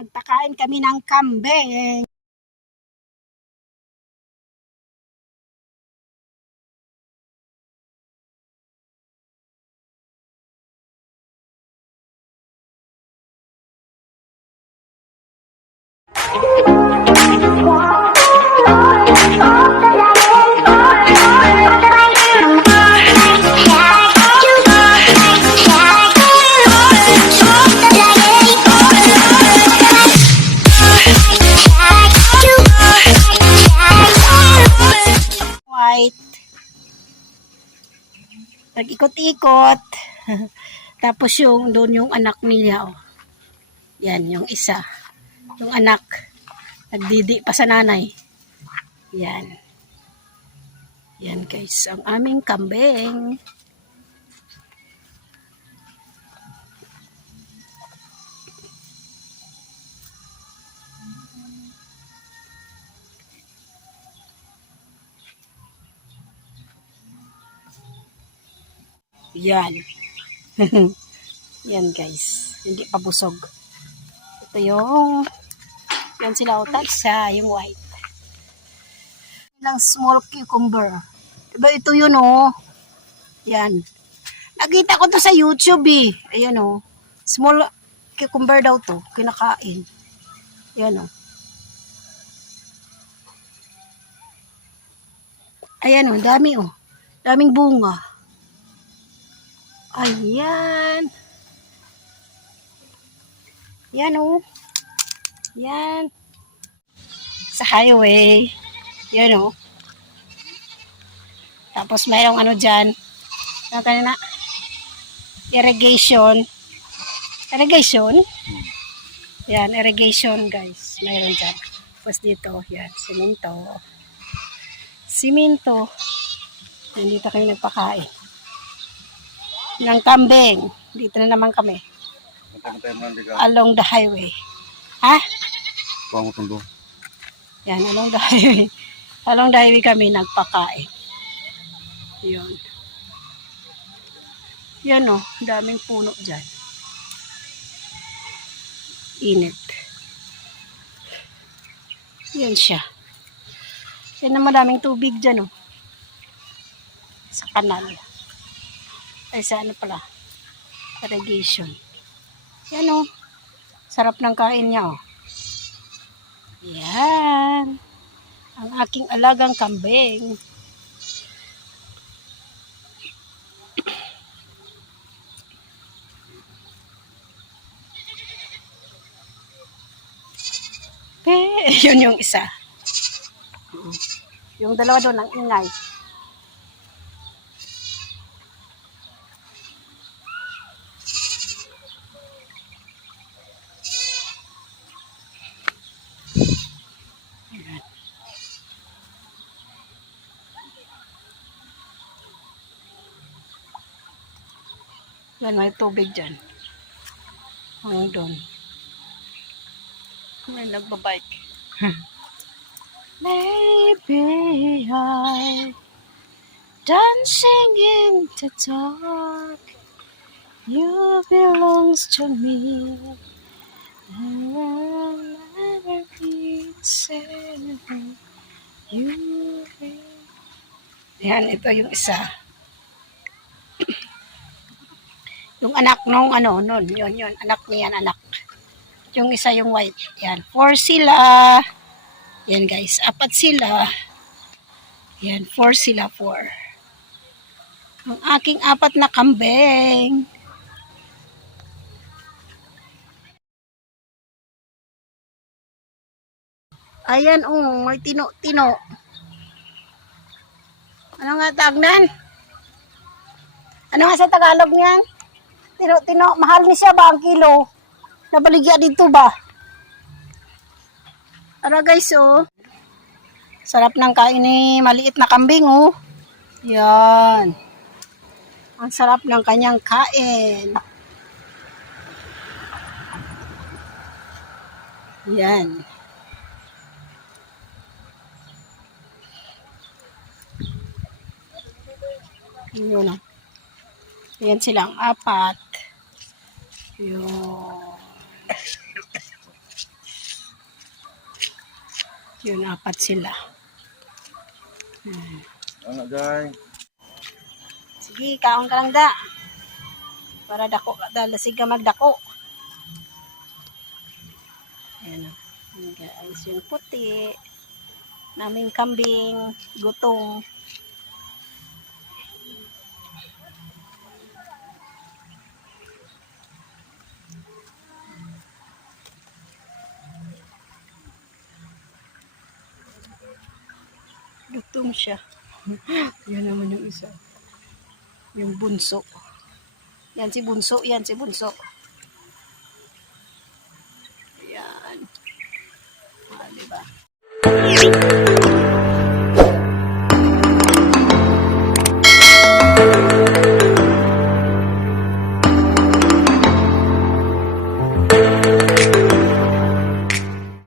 Nagpakain kami ng kambing. White. Nag-ikot-ikot. Tapos yung doon yung anak niya. Oh. Yan, yung isa. Yung anak. Nagdidi pa sa nanay. Yan. Yan guys, ang aming kambing. Yan. Yan guys. Hindi pa busog. Ito yung yan sila utak sa yung white. Ilang small cucumber. Diba ito yun oh. Yan. Nakita ko to sa YouTube eh. Ayan oh. Small cucumber daw to. Kinakain. Yan oh. Ayan oh. Dami oh. Daming bunga. Ayan. Yan oh. Yan. Sa highway. Yan oh. Tapos mayroong ano dyan. Ano tayo na? Irrigation. Irrigation? Yan, irrigation guys. Mayroon dyan. Tapos dito, yan, simento. Simento. Yan, dito kami nagpakain ng kambing. Dito na naman kami. Along the highway. Ha? Kuha mo tundo. Yan, along the highway. Along the highway kami nagpakain. Yun. Yan o, daming puno dyan. Init. Yan siya. Yan na madaming tubig dyan o. Sa kanal. Ay, sa ano pala? Irrigation. Yan o. Sarap ng kain niya o. Yan. Ang aking alagang kambing. Eh, yun yung isa. Yung dalawa doon ang ingay. Yan, may tubig dyan. Hanggang doon. May nagbabike. Maybe I dancing in the dark. You belongs to me. And I'll never be same. You will. Yan, ito yung isa. Yung anak nung ano, nun, yun, yun, anak niya yan, anak. Yung isa yung white, yan. Four sila. Yan guys, apat sila. Yan, four sila, four. Ang aking apat na kambing. Ayan, oh, may tino-tino. Ano nga tagnan? Ano nga sa Tagalog niyan? Tino, tino, mahal ni siya ba ang kilo? Nabaligya dito ba? Ara guys, oh. Sarap ng kain ni maliit na kambing, oh. Yan. Ang sarap ng kanyang kain. Yan. Yun, oh. Yan silang apat. Yun. Yun, apat sila. Hmm. Ano, guys? Sige, kaon ka lang da. Para dako, dalasig ka magdako. Ayan oh. o. Guys, yung puti. Naming kambing, gutong. Gutom siya. Yan naman yung isa. Yung bunso. Yan si bunso, yan si bunso. Yan. Ah, diba?